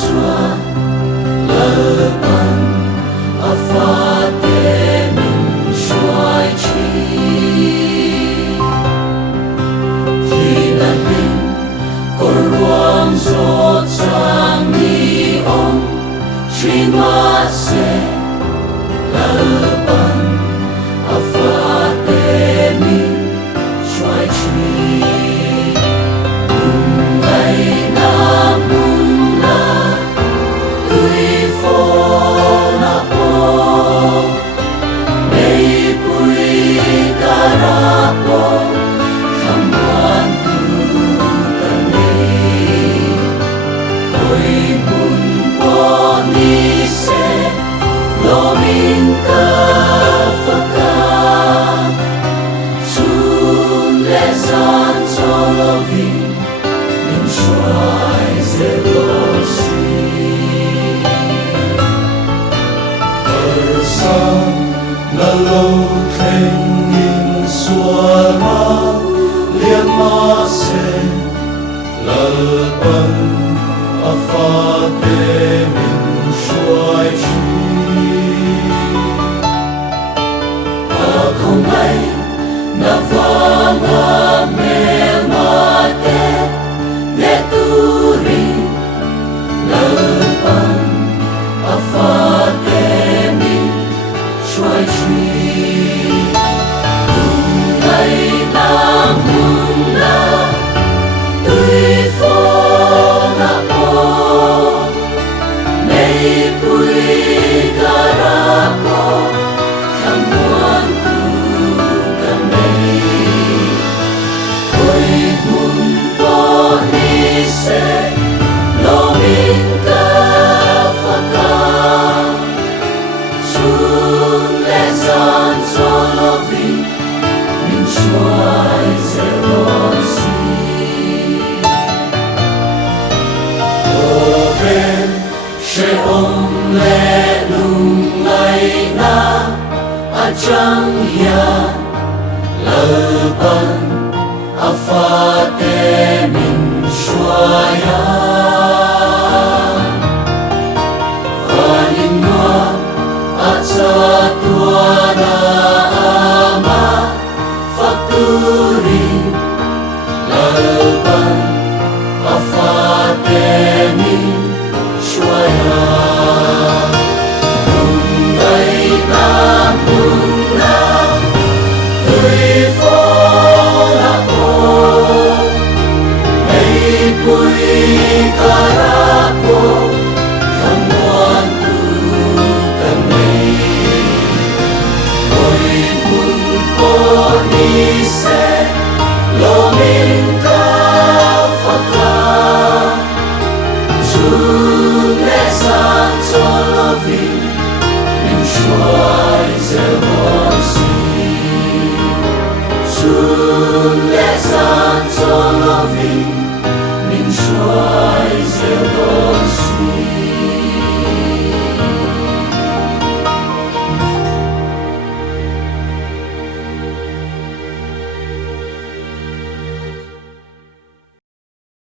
chuan lỡ bần a pha te mình xoay chi thì là mình có ruộng gió trang đi ông chỉ mà sẽ lỡ bần a pha te mình xoay chi ngày nam mùng na tươi phố na po nay bụi cara po tham quan tu ta nay ôi mùng po ni se lo min ka fa ka chun le san cho lo vi try zero see ở xa là lâu khen nhìn xua ra liên ma se lỡ bần a pha te mình xoay chi a không bay na va na me ma te để tu ri lỡ bần a pha te mình xoay chi cùng ngày ta mừng na tươi phố na po nay bụi cara po tham quan tu cả nay ôi mừng po ni se lo min ka fa ka chun le san cho lo vi min xoay zero si o ven she om le lung ngày na a chang hian lỡ bần a pha te mình xoay